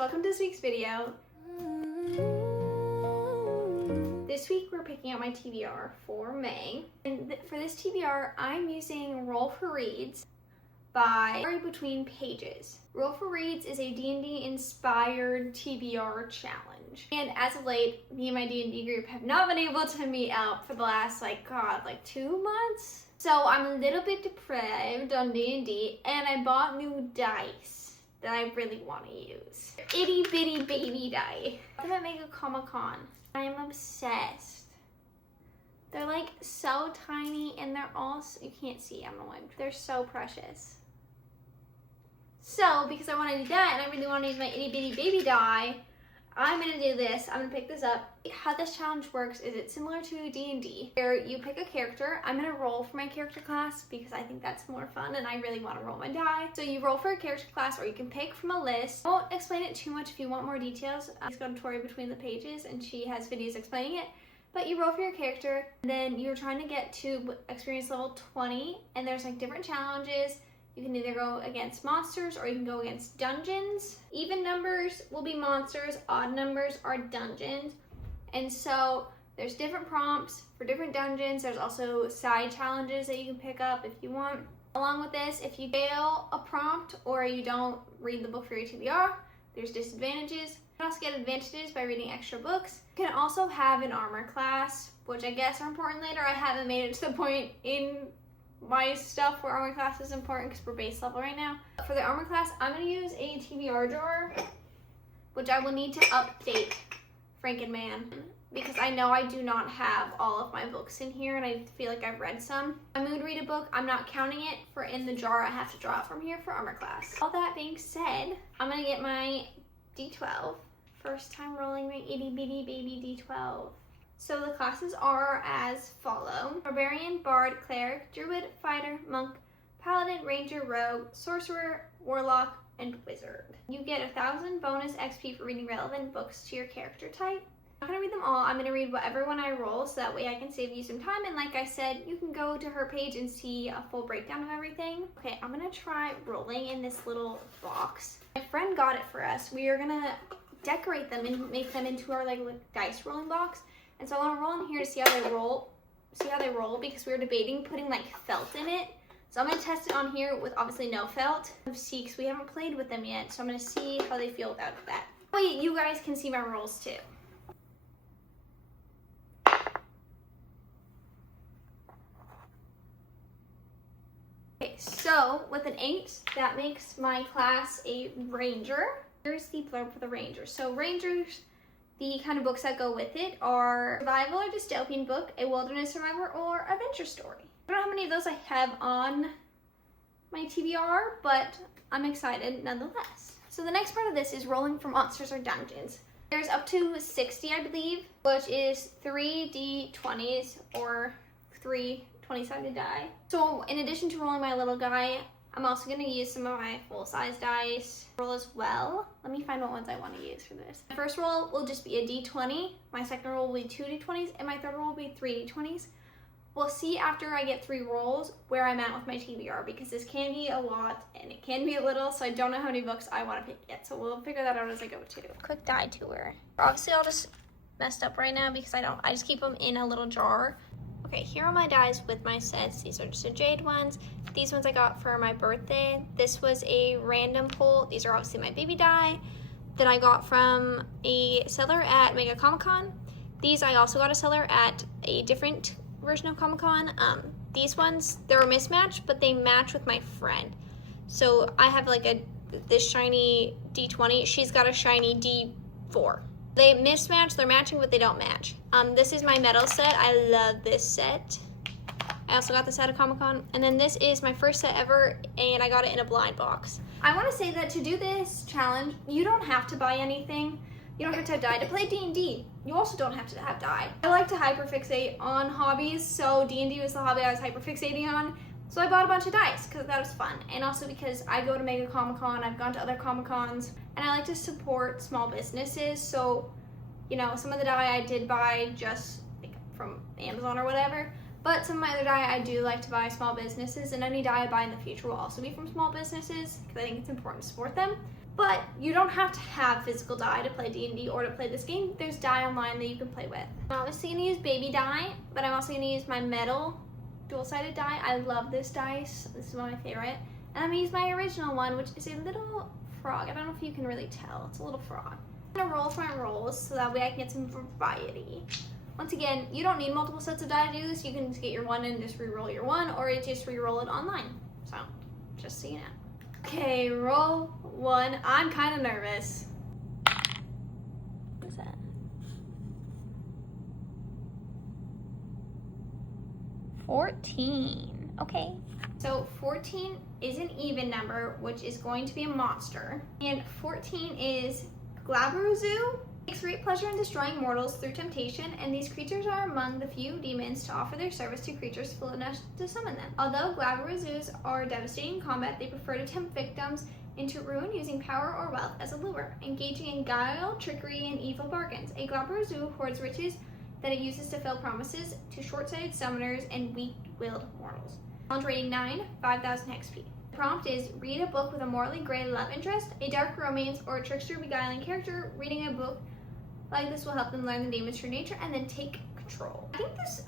welcome to this week's video. This week we're picking out my TBR for May. And for this TBR, I'm using Roll for Reads by Story Between Pages. Roll for Reads is a D&D inspired TBR challenge. And as of late, me and my D&D group have not been able to meet up for the last, 2 months. So I'm a little bit deprived on D&D, and I bought new dice that I really want to use. Itty bitty baby die. I'm at Mega Comic-Con. I am obsessed. They're so tiny, and they're all, you can't see, I'm gonna wipe. They're so precious. So, because I want to do that, and I really want to use my itty bitty baby die, I'm gonna do this. I'm gonna pick this up. How this challenge works is it's similar to D&D, where you pick a character. I'm gonna roll for my character class because I think that's more fun and I really want to roll my die. So you roll for a character class, or you can pick from a list. I won't explain it too much. If you want more details, just go to Tori Between the Pages and she has videos explaining it. But you roll for your character, and then you're trying to get to experience level 20, and there's different challenges. You can either go against monsters or you can go against dungeons. Even numbers will be monsters, odd numbers are dungeons. And so there's different prompts for different dungeons. There's also side challenges that you can pick up if you want. Along with this, if you fail a prompt or you don't read the book for your TBR, there's disadvantages. You can also get advantages by reading extra books. You can also have an armor class, which I guess are important later. I haven't made it to the point in my stuff where armor class is important because we're base level right now. For the armor class, I'm going to use a TBR drawer, which I will need to update Frankenman because I know I do not have all of my books in here and I feel like I've read some. I would read a book, I'm not counting it for in the jar. I have to draw it from here for armor class. All that being said, I'm going to get my D12. First time rolling my itty bitty baby D12. So the classes are as follow: Barbarian, Bard, Cleric, Druid, Fighter, Monk, Paladin, Ranger, Rogue, Sorcerer, Warlock, and Wizard. You get 1,000 bonus XP for reading relevant books to your character type. I'm not going to read them all. I'm going to read whatever one I roll so that way I can save you some time. And like I said, you can go to her page and see a full breakdown of everything. Okay, I'm going to try rolling in this little box. My friend got it for us. We are going to decorate them and make them into our dice rolling box. And so I want to roll in here to see how they roll because we were debating putting felt in it. So I'm going to test it on here with obviously no felt. See, because we haven't played with them yet. So I'm going to see how they feel without that. Wait, you guys can see my rolls too. Okay, so with an 8, that makes my class a ranger. Here's the blurb for the ranger. So rangers, the kind of books that go with it are survival or dystopian book, a wilderness survivor, or adventure story. I don't know how many of those I have on my TBR, but I'm excited nonetheless. So the next part of this is rolling for monsters or dungeons. There's up to 60, I believe, which is 3 D20s or 3 20-sided die. So in addition to rolling my little guy, I'm also going to use some of my full-size dice roll as well. Let me find what ones I want to use for this. My first roll will just be a D20. My second roll will be 2 D20s, and my third roll will be 3 D20s. We'll see after I get 3 rolls where I'm at with my TBR because this can be a lot and it can be a little, so I don't know how many books I want to pick yet. So we'll figure that out as I go too. Quick die tour. Obviously, I'll just messed up right now because I just keep them in a little jar. Okay, here are my dies with my sets. These are just the jade ones. These ones I got for my birthday. This was a random pull. These are obviously my baby die that I got from a seller at Mega Comic-Con. These I also got a seller at a different version of Comic-Con. These ones, they're a mismatch, but they match with my friend. So I have this shiny D20. She's got a shiny D4. They mismatch, they're matching, but they don't match. This is my metal set. I love this set. I also got this at a Comic-Con. And then this is my first set ever, and I got it in a blind box. I want to say that to do this challenge, you don't have to buy anything. You don't have to have die. To play D&D, you also don't have to have die. I like to hyperfixate on hobbies, so D&D was the hobby I was hyperfixating on. So I bought a bunch of dice because that was fun. And also because I go to Mega Comic-Con, I've gone to other Comic-Cons, and I like to support small businesses. So, some of the die I did buy just from Amazon or whatever. But some of my other die I do like to buy small businesses, and any die I buy in the future will also be from small businesses because I think it's important to support them. But you don't have to have physical die to play D&D or to play this game. There's die online that you can play with. I'm obviously going to use baby die, but I'm also going to use my metal dual-sided die. I love this dice. This is one of my favorite. And I'm going to use my original one, which is a little frog. I don't know if you can really tell. It's a little frog. I'm going to roll for my rolls so that way I can get some variety. Once again, you don't need multiple sets of die to do this. You can just get your one and just re-roll your one, or just re-roll it online. So, just so you know. Okay, roll one. I'm kind of nervous. What is that? 14. Okay. So 14 is an even number, which is going to be a monster. And 14 is Glabaruzu. Takes great pleasure in destroying mortals through temptation, and these creatures are among the few demons to offer their service to creatures full enough to summon them. Although Glabaruzus are devastating in combat, they prefer to tempt victims into ruin using power or wealth as a lure, engaging in guile, trickery, and evil bargains. A Glabaruzu hoards riches that it uses to fulfill promises to short-sighted summoners and weak-willed mortals. Challenge rating 9, 5,000 XP. The prompt is read a book with a morally gray love interest, a dark romance, or a trickster beguiling character. Reading a book like this will help them learn the demon's true nature and then take control.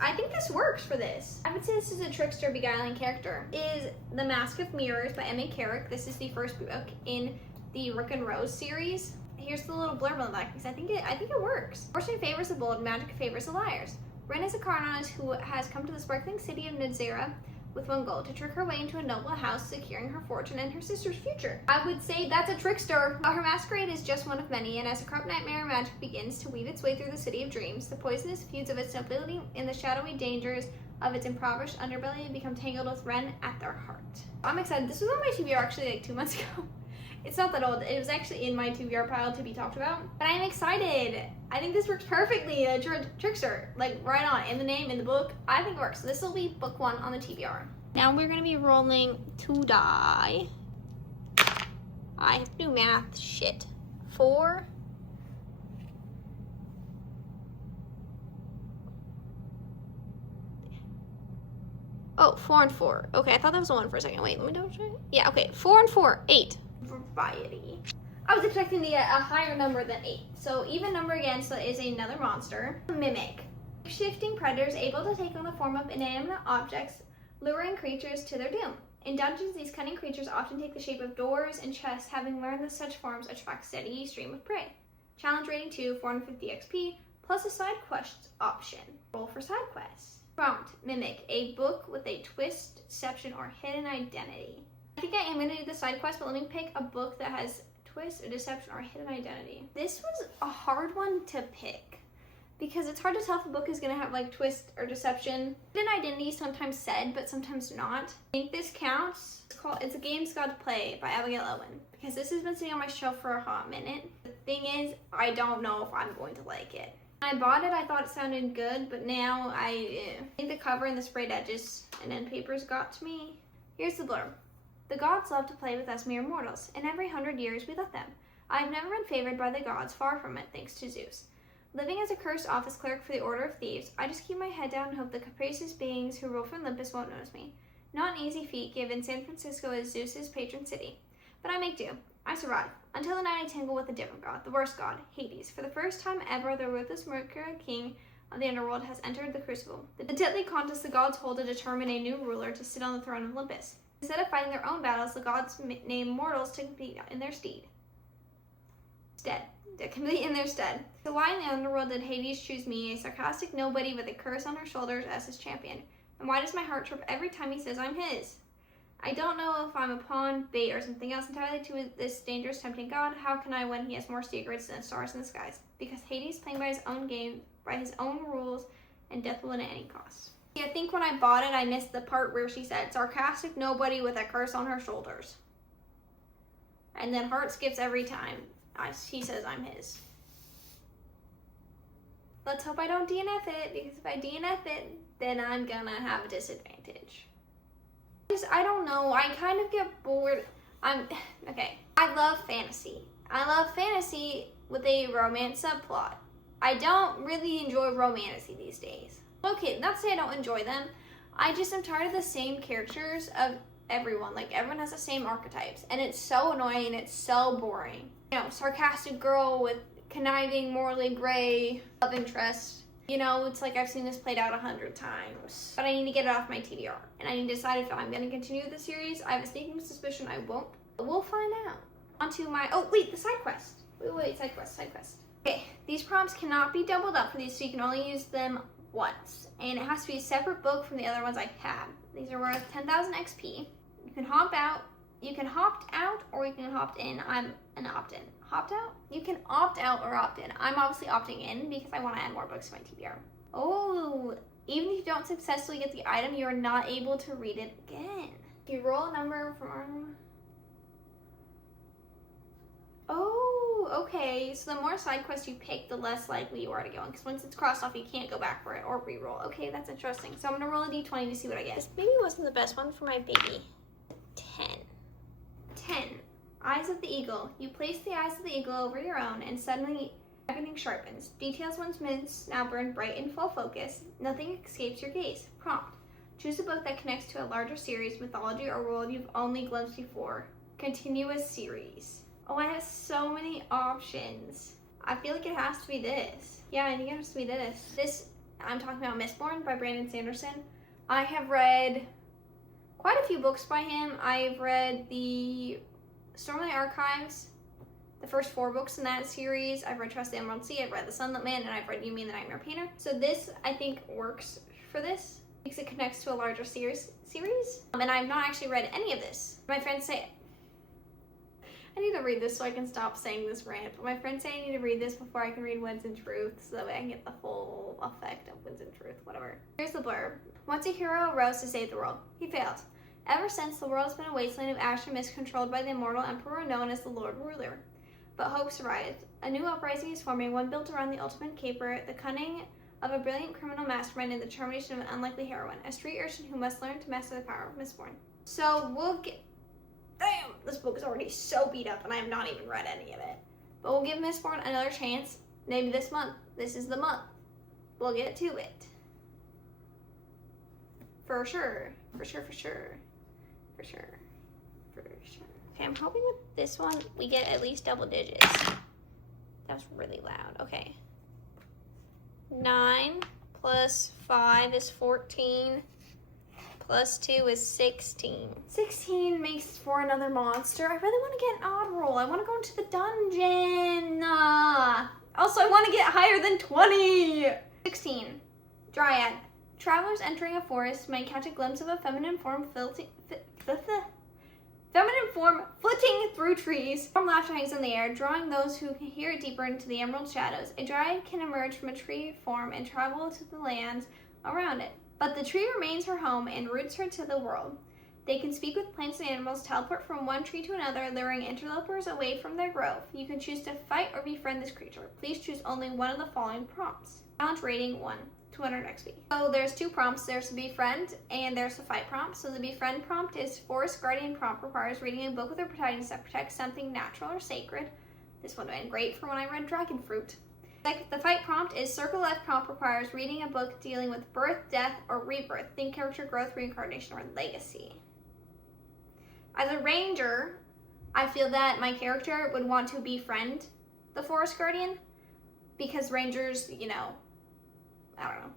I think this works for this. I would say this is a trickster beguiling character. Is The Mask of Mirrors by M.A. Carrick. This is the first book in the Rick and Rose series. Here's the little blurb on the back because I think it works. Fortune favors the bold, magic favors the liars. Ren is a Carnage who has come to the sparkling city of Nadzera with one goal, to trick her way into a noble house, securing her fortune and her sister's future. I would say that's a trickster. Her masquerade is just one of many, and as a corrupt nightmare magic begins to weave its way through the city of dreams, the poisonous feuds of its nobility and the shadowy dangers of its impoverished underbelly become tangled with Ren at their heart. I'm excited. This was on my TBR actually like 2 months ago. It's not that old. It was actually in my TBR pile to be talked about. But I am excited. I think this works perfectly. A trickster. Like, right on. In the name, in the book. I think it works. So this will be book 1 on the TBR. Now we're going to be rolling 2 die. I have to do math. Shit. 4. Oh, 4 and 4. Okay, I thought that was a 1 for a second. Wait, let me double check. Yeah, okay. 4 and 4. 8. Variety. I was expecting to get a higher number than 8. So even number again, so is another monster. Mimic. Shifting predators able to take on the form of inanimate objects, luring creatures to their doom. In dungeons, these cunning creatures often take the shape of doors and chests, having learned that such forms attract steady stream of prey. Challenge rating 2, 450 XP, plus a side quest option. Roll for side quests. Prompt, mimic, a book with a twist, deception, or hidden identity. I think I am going to do the side quest, but let me pick a book that has twist, or deception, or hidden identity. This was a hard one to pick because it's hard to tell if a book is going to have like twist or deception. Hidden identity is sometimes said, but sometimes not. I think this counts. It's a Games God Play by Abigail Owen because this has been sitting on my shelf for a hot minute. The thing is, I don't know if I'm going to like it. When I bought it, I thought it sounded good, but now I think the cover and the sprayed edges and end papers got to me. Here's the blurb. The gods love to play with us mere mortals, and every 100 years we let them. I have never been favored by the gods, far from it, thanks to Zeus. Living as a cursed office clerk for the Order of Thieves, I just keep my head down and hope the capricious beings who rule from Olympus won't notice me. Not an easy feat, given San Francisco is Zeus's patron city. But I make do. I survive. Until the night I tangle with a different god, the worst god, Hades. For the first time ever, the ruthless Mercury king of the underworld has entered the crucible. The deadly contest the gods hold to determine a new ruler to sit on the throne of Olympus. Instead of fighting their own battles, the gods name mortals to compete in their stead. So why in the underworld did Hades choose me, a sarcastic nobody with a curse on her shoulders, as his champion? And why does my heart trip every time he says I'm his? I don't know if I'm a pawn, bait, or something else entirely to this dangerous, tempting god. How can I when he has more secrets than the stars in the skies? Because Hades playing by his own game, by his own rules, and death will win at any cost. I think when I bought it, I missed the part where she said, sarcastic nobody with a curse on her shoulders. And then heart skips every time he says I'm his. Let's hope I don't DNF it, because if I DNF it, then I'm gonna have a disadvantage. I don't know, I kind of get bored. Okay, I love fantasy. I love fantasy with a romance subplot. I don't really enjoy romance these days. Okay, not to say I don't enjoy them. I just am tired of the same characters of everyone. Like, everyone has the same archetypes. And it's so annoying and it's so boring. You know, sarcastic girl with conniving, morally gray love interest. You know, it's like I've seen this played out 100 times. But I need to get it off my TBR. And I need to decide if I'm going to continue the series. I have a sneaking suspicion I won't. But we'll find out. On to my... Oh, wait, the side quest. Wait, side quest. Okay, these prompts cannot be doubled up for these, so you can only use them once. And it has to be a separate book from the other ones I have. These are worth 10,000 XP. You can opt out, or you can opt in. I'm an opt-in. Opt out? You can opt out or opt in. I'm obviously opting in because I want to add more books to my TBR. Oh, even if you don't successfully get the item, you are not able to read it again. If you roll a number from... Oh, okay. So the more side quests you pick, the less likely you are to go on. Because once it's crossed off, you can't go back for it or re-roll. Okay, that's interesting. So I'm going to roll a d20 to see what I get. This maybe wasn't the best one for my baby. 10. Eyes of the eagle. You place the eyes of the eagle over your own, and suddenly everything sharpens. Details once missed now burn bright in full focus. Nothing escapes your gaze. Prompt. Choose a book that connects to a larger series, mythology, or world you've only glimpsed before. Continuous series. Oh, I have so many options. I feel like it has to be this. Yeah, I think it has to be this. I'm talking about Mistborn by Brandon Sanderson. I have read quite a few books by him. I've read the Stormlight Archives, the first 4 books in that series. I've read Trust the Emerald Sea, I've read The Sunlit Man, and I've read Yumi and the Nightmare Painter. So this, I think, works for this because it connects to a larger series. And I've not actually read any of this. My friends say... I need to read this so I can stop saying this rant, but my friends say I need to read this before I can read Winds and Truth, so that way I can get the full effect of Winds and Truth, whatever. Here's the blurb. Once a hero arose to save the world. He failed. Ever since, the world has been a wasteland of ash and mist controlled by the immortal emperor known as the Lord Ruler. But hope survived. A new uprising is forming, one built around the ultimate caper, the cunning of a brilliant criminal mastermind, and the determination of an unlikely heroine, a street urchin who must learn to master the power of Mistborn. So we'll get... Damn, this book is already so beat up and I have not even read any of it. But we'll give Mistborn another chance. Maybe this month. This is the month. We'll get to it. For sure. Okay, I'm hoping with this one we get at least double digits. That was really loud. Okay. 9 plus 5 is 14. Plus 2 is 16. 16 makes for another monster. I really want to get an odd roll. I want to go into the dungeon. Also, I want to get higher than 20. 16. Dryad. Travelers entering a forest might catch a glimpse of a feminine form flitting through trees. Warm laughter hangs in the air, drawing those who can hear it deeper into the emerald shadows. A dryad can emerge from a tree form and travel to the lands around it. But the tree remains her home and roots her to the world. They can speak with plants and animals, teleport from one tree to another, luring interlopers away from their grove. You can choose to fight or befriend this creature. Please choose only one of the following prompts. Challenge rating 1, 200 XP. So there's 2 prompts. There's the befriend and there's the fight prompt. So the befriend prompt is Forest Guardian prompt requires reading a book with a protagonist that protects something natural or sacred. This would have been great for when I read Dragon Fruit. The fight prompt is Circle Left prompt requires reading a book dealing with birth, death, or rebirth. Think character growth, reincarnation, or legacy. As a ranger, I feel that my character would want to befriend the Forest Guardian because rangers, you know, I don't know.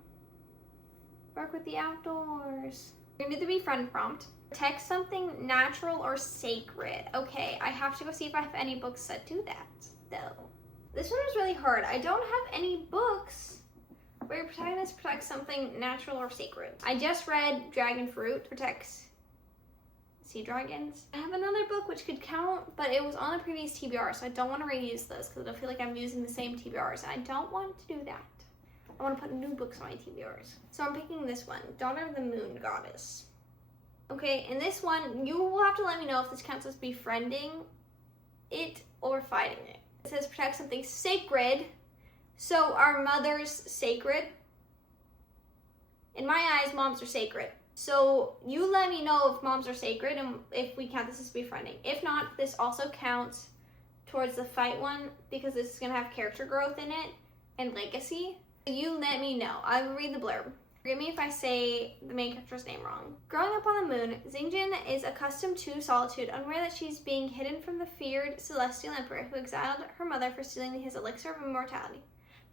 Work with the outdoors. We're gonna do the befriend prompt. Protect something natural or sacred. Okay, I have to go see if I have any books that do that, though. This one is really hard. I don't have any books where your protagonist protects something natural or sacred. I just read Dragon Fruit protects sea dragons. I have another book which could count, but it was on a previous TBR, so I don't want to reuse those because I feel like I'm using the same TBRs, and I don't want to do that. I want to put new books on my TBRs. So I'm picking this one, Daughter of the Moon Goddess. Okay, in this one, you will have to let me know if this counts as befriending it or fighting it. It says protect something sacred. So are mothers sacred? In my eyes, moms are sacred. So you let me know if moms are sacred and if we count this as befriending. If not, this also counts towards the fight one because this is going to have character growth in it and legacy. So you let me know. I will read the blurb. Forgive me if I say the main character's name wrong. Growing up on the moon, Xingjin is accustomed to solitude, unaware that she's being hidden from the feared celestial emperor who exiled her mother for stealing his elixir of immortality.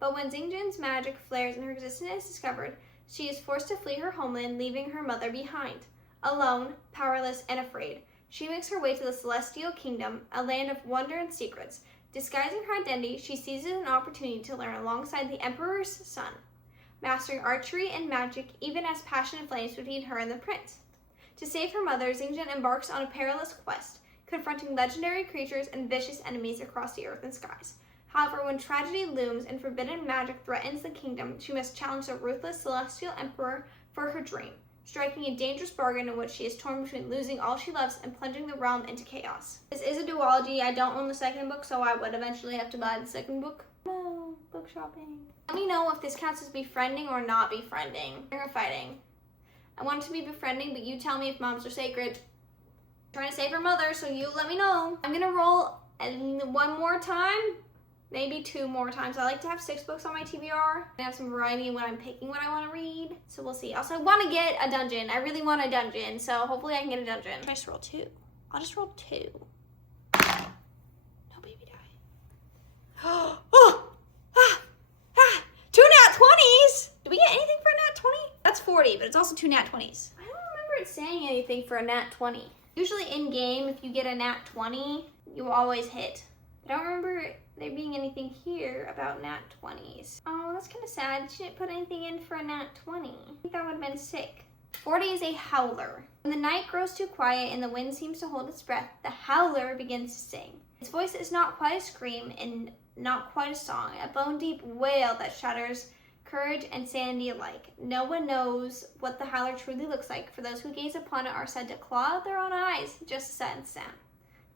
But when Xingjin's magic flares and her existence is discovered, she is forced to flee her homeland, leaving her mother behind. Alone, powerless, and afraid, she makes her way to the Celestial Kingdom, a land of wonder and secrets. Disguising her identity, she seizes an opportunity to learn alongside the Emperor's son, mastering archery and magic even as passion and flames between her and the prince. To save her mother, Xingjin embarks on a perilous quest, confronting legendary creatures and vicious enemies across the earth and skies. However, when tragedy looms and forbidden magic threatens the kingdom, she must challenge the ruthless Celestial Emperor for her dream, striking a dangerous bargain in which she is torn between losing all she loves and plunging the realm into chaos. This is a duology. I don't own the second book, so I would eventually have to buy the second book. No, book shopping. Let me know if this counts as befriending or not befriending. Or fighting. I want it to be befriending, but you tell me if moms are sacred. I'm trying to save her mother, so you let me know. I'm gonna roll one more time. Maybe 2 more times. I like to have 6 books on my TBR and have some variety when I'm picking what I want to read. So we'll see. Also, I want to get a dungeon. I really want a dungeon. So hopefully I can get a dungeon. I just roll 2. I'll just roll 2. No baby die. Oh! 2 nat 20s! Do we get anything for a nat 20? That's 40, but it's also 2 nat 20s. I don't remember it saying anything for a nat 20. Usually in game, if you get a nat 20, you always hit. I don't remember there being anything here about nat 20s. Oh, that's kind of sad. She didn't put anything in for a nat 20. I think that would have been sick. 40 is a howler. When the night grows too quiet and the wind seems to hold its breath, the howler begins to sing. Its voice is not quite a scream and not quite a song, a bone-deep wail that shatters courage and sanity alike. No one knows what the howler truly looks like, for those who gaze upon it are said to claw out their own eyes just to sense sound.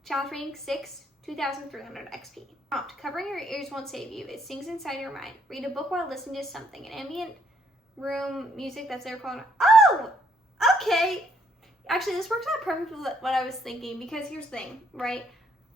Challenge rating 6. 2,300 XP. Prompt: covering your ears won't save you. It sings inside your mind. Read a book while listening to something. An ambient room music that's there calling. Oh! Okay! Actually, this works out perfectly with what I was thinking, because here's the thing, right?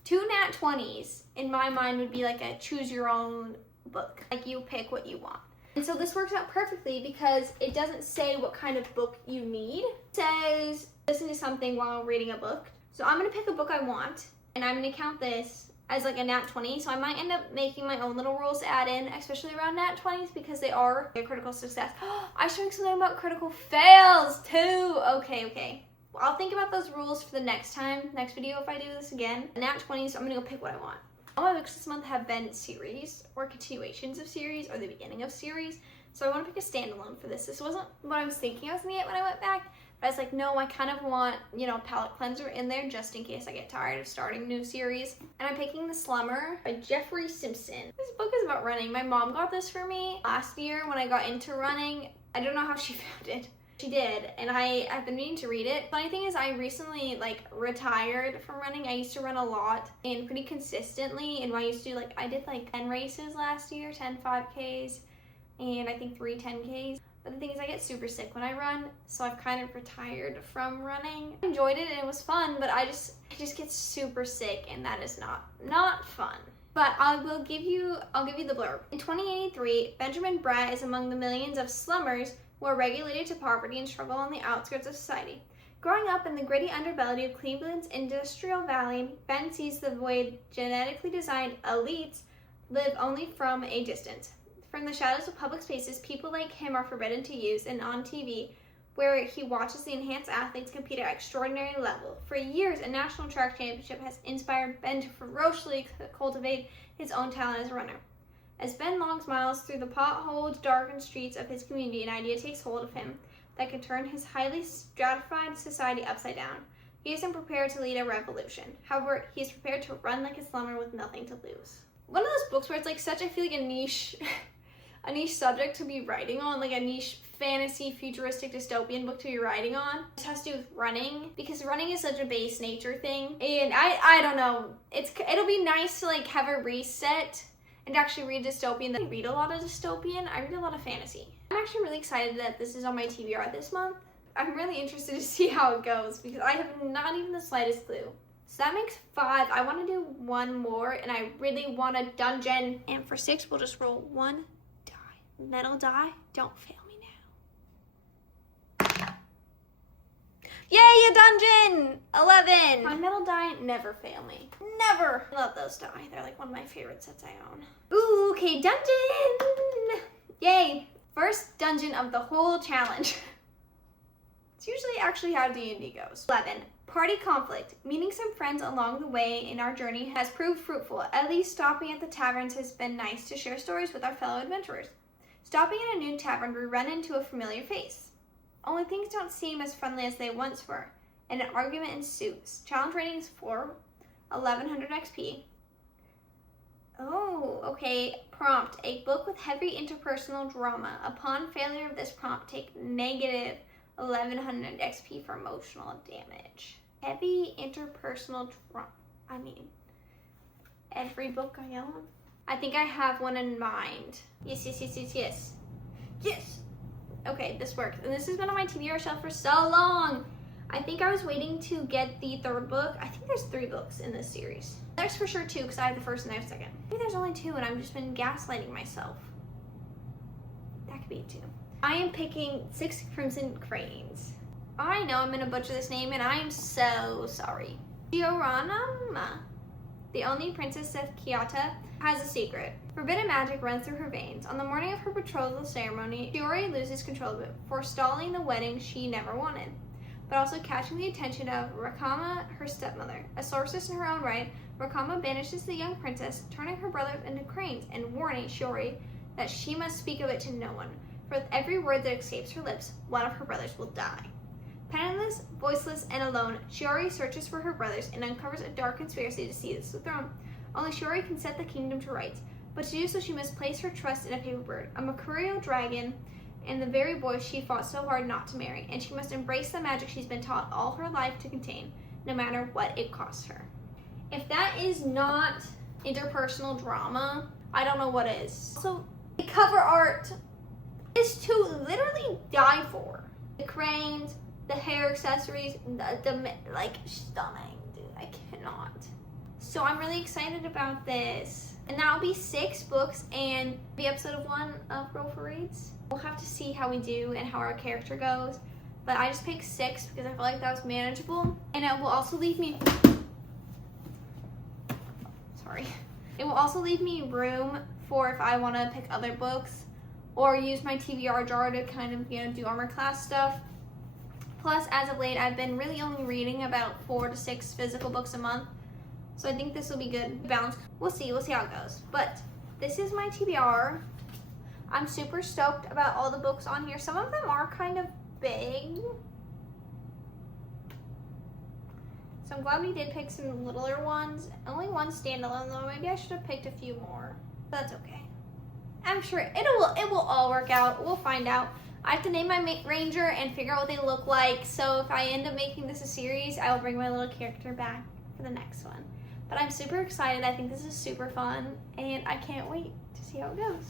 2 nat 20s, in my mind, would be like a choose your own book. Like, you pick what you want. And so this works out perfectly because it doesn't say what kind of book you need. It says listen to something while reading a book. So I'm going to pick a book I want. And I'm going to count this as like a nat 20, so I might end up making my own little rules to add in, especially around nat 20s, because they are a critical success. I should make something about critical fails too. Okay. Well, I'll think about those rules for the next video if I do this again. Nat 20s, I'm going to go pick what I want. All my books this month have been series or continuations of series or the beginning of series, so I want to pick a standalone for this. This wasn't what I was thinking I was going to get when I went back. But I was like, no, I kind of want, a palette cleanser in there just in case I get tired of starting a new series. And I'm picking The Slummer by Jeffrey Simpson. This book is about running. My mom got this for me last year when I got into running. I don't know how she found it. She did, and I've been meaning to read it. Funny thing is, I recently, retired from running. I used to run a lot and pretty consistently, and I used to, I did, 10 races last year, 10 5Ks, and I think 3 10Ks. But the thing is, I get super sick when I run, so I've kind of retired from running. I enjoyed it and it was fun, but I just get super sick, and that is not fun. But I'll give you the blurb. In 2083, Benjamin Bratt is among the millions of slummers who are regulated to poverty and struggle on the outskirts of society. Growing up in the gritty underbelly of Cleveland's Industrial Valley, Ben sees the way genetically designed elites live only from a distance. From the shadows of public spaces, people like him are forbidden to use, and on TV, where he watches the enhanced athletes compete at extraordinary level. For years, a national track championship has inspired Ben to ferociously cultivate his own talent as a runner. As Ben longs miles through the potholed, darkened streets of his community, an idea takes hold of him that can turn his highly stratified society upside down. He isn't prepared to lead a revolution. However, he is prepared to run like a slummer with nothing to lose. One of those books where it's I feel like a niche subject to be writing on, a niche fantasy, futuristic, dystopian book to be writing on. It has to do with running, because running is such a base nature thing. And I don't know, it'll be nice to have a reset and actually read dystopian. I read a lot of dystopian. I read a lot of fantasy. I'm actually really excited that this is on my TBR this month. I'm really interested to see how it goes, because I have not even the slightest clue. So that makes 5. I want to do 1 more, and I really want a dungeon. And for 6, we'll just roll 1 die. Metal die, don't fail me now. Yay, a dungeon! 11. My metal die never fail me. Never. I love those die. They're like one of my favorite sets I own. Ooh, okay, dungeon! Yay. First dungeon of the whole challenge. It's usually actually how D&D goes. 11. Party conflict. Meeting some friends along the way in our journey has proved fruitful. At least stopping at the taverns has been nice to share stories with our fellow adventurers. Stopping at a new tavern, we run into a familiar face. Only things don't seem as friendly as they once were, and an argument ensues. Challenge rating is 4, 1100 XP. Oh, okay. Prompt. A book with heavy interpersonal drama. Upon failure of this prompt, take negative 1100 XP for emotional damage. Heavy interpersonal drama. I mean, every book I own. I think I have one in mind. Yes. Yes! Okay, this works. And this has been on my TBR shelf for so long. I think I was waiting to get the 3rd book. I think there's 3 books in this series. There's for sure 2 because I have the 1st and I have 2nd. Maybe there's only 2 and I've just been gaslighting myself. That could be 2. I am picking 6 Crimson Cranes. I know I'm going to butcher this name and I am so sorry. Shioranama, the only princess of Kyoto, has a secret. Forbidden magic runs through her veins. On the morning of her betrothal ceremony, Shiori loses control of it, forestalling the wedding she never wanted, but also catching the attention of Rakama, her stepmother. A sorceress in her own right, Rakama banishes the young princess, turning her brothers into cranes and warning Shiori that she must speak of it to no one, for with every word that escapes her lips, one of her brothers will die. Penniless, voiceless, and alone, Shiori searches for her brothers and uncovers a dark conspiracy to seize the throne. Only Shiori can set the kingdom to rights, but to do so she must place her trust in a paper bird, a mercurial dragon, and the very boy she fought so hard not to marry, and she must embrace the magic she's been taught all her life to contain, no matter what it costs her. If that is not interpersonal drama, I don't know what is. So, the cover art is to literally die for. The cranes, the hair accessories, the like, stunning, dude, I cannot. So I'm really excited about this. And that'll be 6 books and the episode 1 of Roll for Reads. We'll have to see how we do and how our character goes. But I just picked 6 because I feel like that was manageable. And it will also leave me... Sorry. It will also leave me room for if I want to pick other books or use my TBR jar to kind of, do armor class stuff. Plus, as of late, I've been really only reading about 4 to 6 physical books a month. So I think this will be good balance. We'll see how it goes. But this is my TBR. I'm super stoked about all the books on here. Some of them are kind of big. So I'm glad we did pick some littler ones. Only one standalone though. Maybe I should have picked a few more. But that's okay. I'm sure it will all work out. We'll find out. I have to name my ranger and figure out what they look like. So if I end up making this a series, I will bring my little character back for the next one. But I'm super excited. I think this is super fun, and I can't wait to see how it goes.